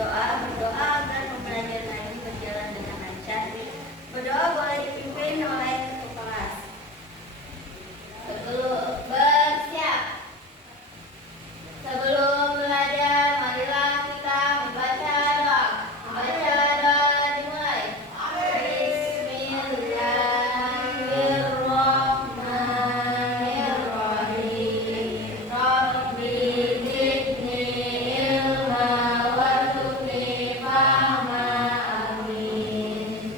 berdoa agar pembelajaran ini berjalan dengan lancar. Berdoa boleh dipimpin oleh ketua kelas. Sebelum belajar, marilah kita membaca doa. Membaca doa dimulai. Bismillahirrahmanirrahim. Rabbi zidni ilma warzuqni fahma. Amin.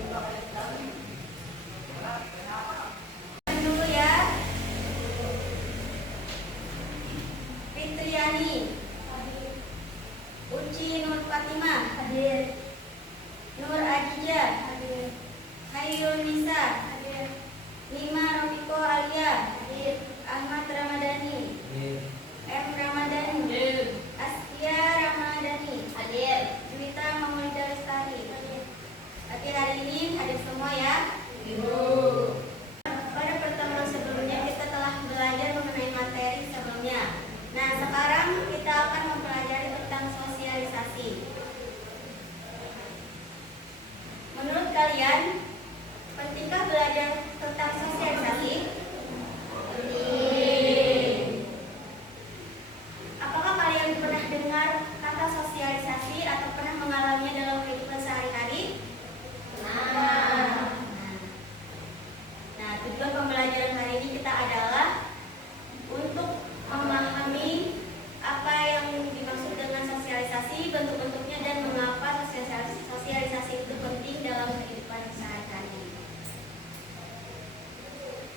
Dulu ya. Fitriani, Uci Nur Fatimah, hadir. Nur Ajija, hadir. Hayrul Nisa, hadir. Nima Rofiko Alia, hadir. Ahmad Ramadhani, hadir. M Ramadhani, hadir. Astia Ramadhani, hadir. Juwita Maulida Lestari, hadir. Oke, hari ini hadir semua ya. Pada pertemuan sebelumnya kita telah belajar mengenai materi sebelumnya. Nah, sekarang kita akan mempelajari tentang sosialisasi. Menurut kalian, pentingkah belajar tentang sosialisasi? Apakah kalian pernah dengar kata sosialisasi atau pernah mengalaminya dalam kehidupan sehari-hari? Nah, tujuan pembelajaran hari ini kita adalah untuk memahami apa yang dimaksud dengan sosialisasi, bentuk-bentuknya, dan mengapa sosialisasi itu penting dalam kehidupan sehari-hari.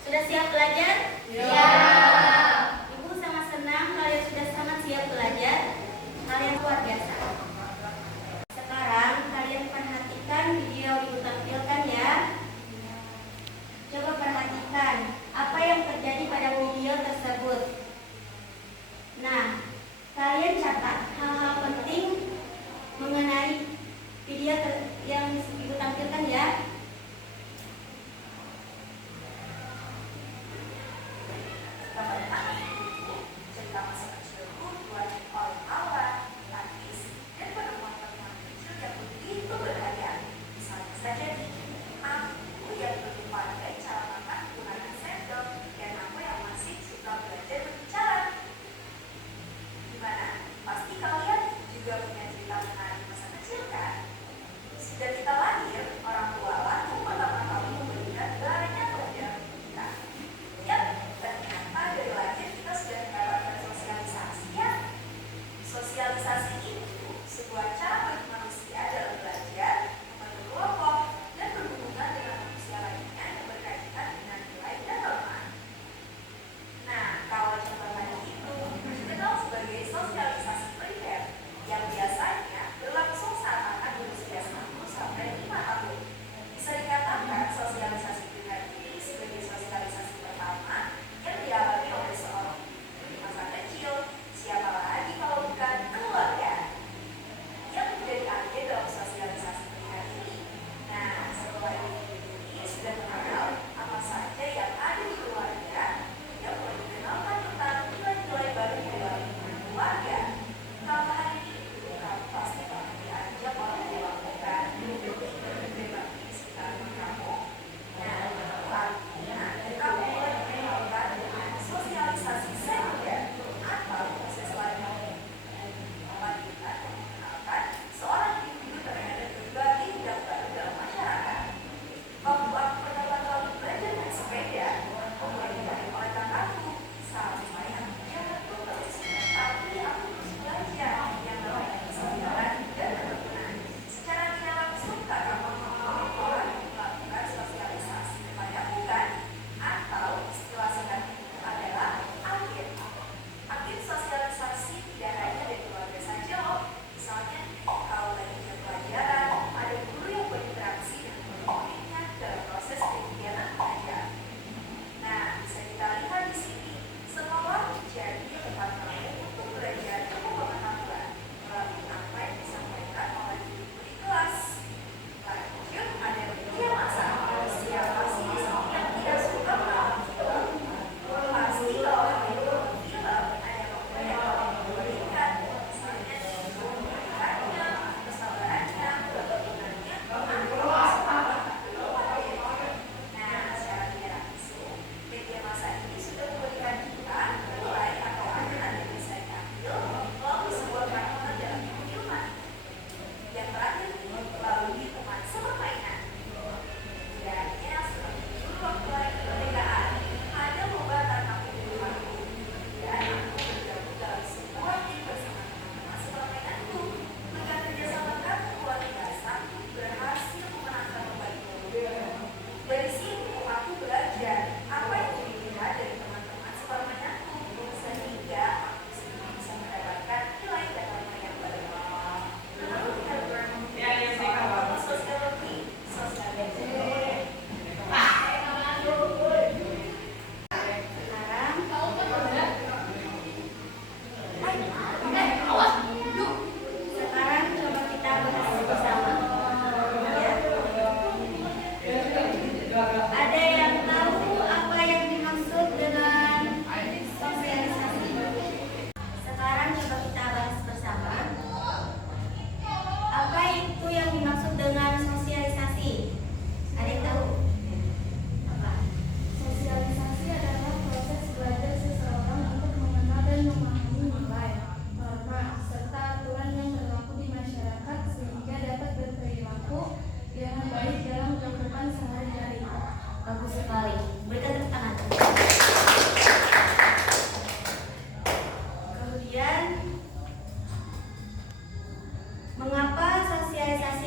Sudah siap belajar? Siap. Ibu sangat senang kalian sudah sangat siap belajar. Kalian luar biasa. Sekarang kalian perhatikan video yang ibu tampilkan ya. Coba perhatikan apa yang terjadi pada video tersebut. Nah, kalian catat hal-hal penting mengenai video yang ibu tampilkan ya. Cerita masa kecilku dibuat oleh Aura, Latis, dan penemuan-penemuan kecil yang begitu berharga. Misalnya saja nih, aku yang belum pandai cara makan menggunakan sendok, dan aku yang masih suka belajar berbicara. Gimana? Pasti kalian juga punya cerita menarik masa kecil kan? Sejak kita lahir, orang tua langsung pertama kali memberikan banyak pelajaran kita. Ya, ternyata dari lahir kita sudah mendapatkan sosialisasi ya. Sosialisasi itu sebuah cara bagi manusia dalam belajar, membentuk kelompok, dan berhubungan dengan manusia lainnya yang berkaitan dengan nilai dan kelemahan. Nah, kalau contoh tadi itu dikenal sebagai sosialisasi primer yang biasanya berlangsung saat anak berusia 1 sampai 5 tahun. Bisa dikatakan sosialisasi primer ini sebagai sosialisasi pertama yang dialami oleh seorang ibu di masa kecil. Siapa lagi kalau bukan keluarga? Ya,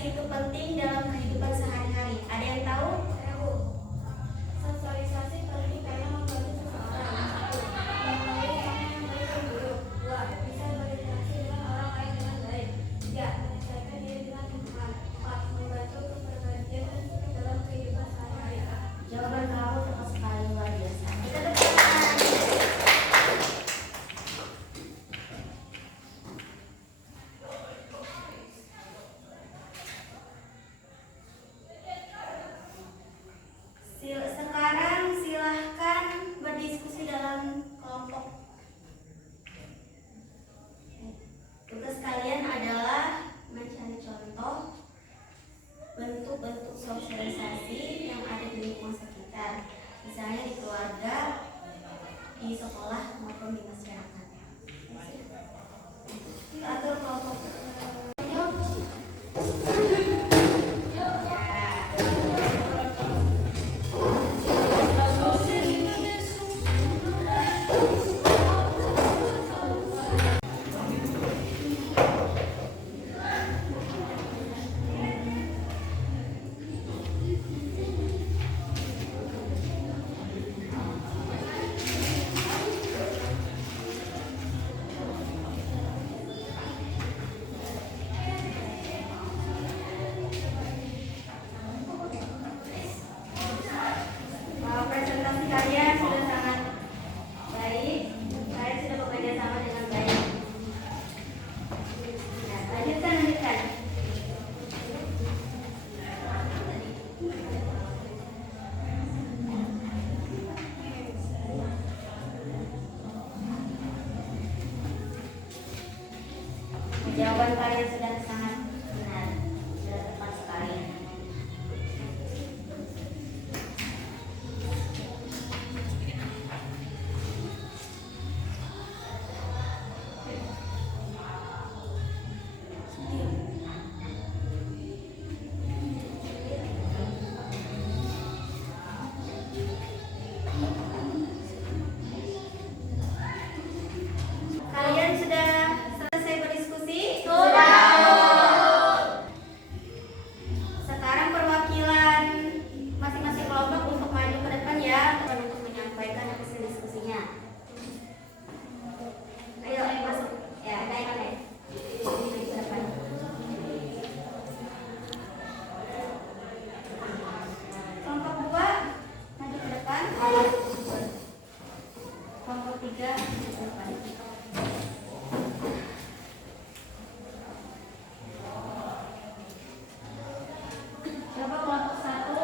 itu penting dalam kehidupan sehari-hari? Ada yang tahu? Sosialisasi penting karena membantu seseorang. Satu, mengetahui mana yang baik dan buruk. Dua, bisa berinteraksi dengan orang lain dengan baik. Tiga, menyesuaikan diri dengan lingkungan. Empat, membantu kepribadian dan sikap dalam kehidupan sehari-hari. Jawaban kamu tepat sekali, luar biasa. Kita depan. Sekarang silahkan berdiskusi dalam kelompok. Tugas kalian adalah mencari contoh bentuk-bentuk sosialisasi yang ada di lingkungan sekitar, misalnya di keluarga, di sekolah maupun di masyarakat. Atur kelompok. Presentasi kalian sudah sangat baik. Kalian sudah bekerja sama dengan baik. Nah, lanjutkan. Jawaban kalian sudah sangat benar, sudah tepat sekali. Kalian sudah selesai berdiskusi? Sekarang perwakilan masing-masing kelompok untuk maju ke depan ya, untuk menyampaikan hasil diskusinya. Ayo masuk. Ya, naik. Maju ke depan. Kelompok 2 maju ke depan. Kelompok 3 maju ke depan. Coba kelompok 1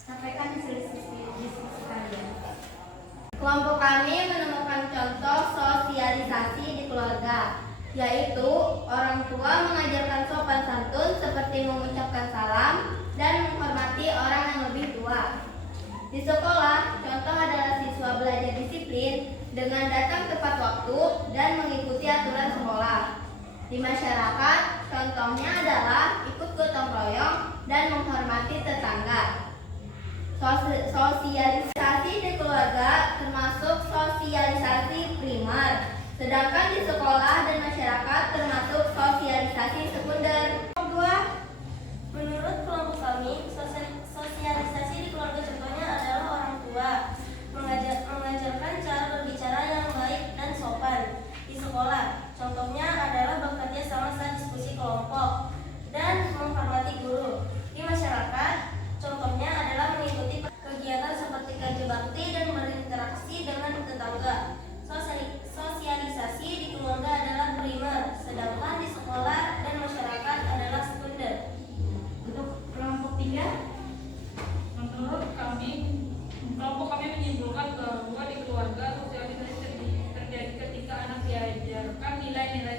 sampaikan hasil diskusi kalian. Kelompok kami menemukan contoh sosialisasi di keluarga, yaitu orang tua mengajarkan sopan santun seperti mengucapkan salam dan menghormati orang yang lebih tua. Di sekolah, contoh adalah siswa belajar disiplin dengan datang tepat waktu dan mengikuti aturan sekolah. Di masyarakat, contohnya adalah ikut gotong royong dan menghormati tetangga. Sosialisasi di keluarga termasuk sosialisasi primer, sedangkan di sekolah dan masyarakat termasuk sosialisasi sekunder. Menurut kelompok kami, sosialisasi di keluarga contohnya adalah orang tua mengajarkan cara berbicara yang baik dan sopan. Di sekolah, contohnya adalah bekerja sama saat diskusi kelompok dan menghormati guru. Di masyarakat, contohnya adalah mengikuti kegiatan seperti kerja bakti dan berinteraksi dengan tetangga. Sosialisasi di keluarga adalah primer, sedangkan di sekolah dan masyarakat adalah sekunder. Untuk kelompok 3, Menurut kami, kelompok kami menyimpulkan bahwa di keluarga sosialisasi terjadi ketika anak diajarkan nilai-nilai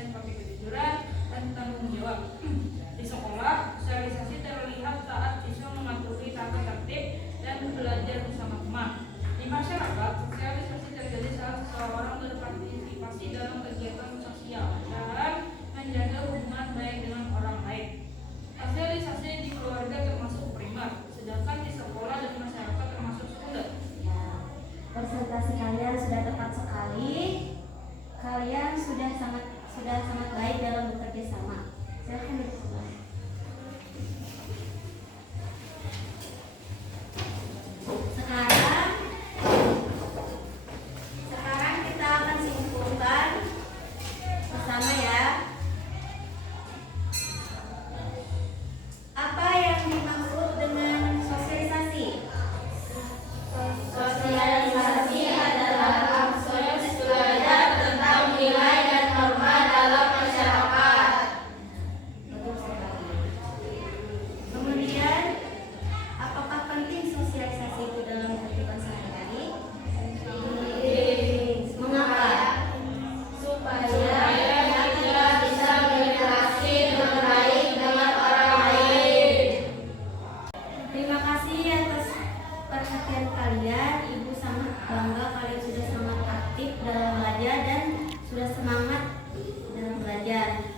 dalam belajar.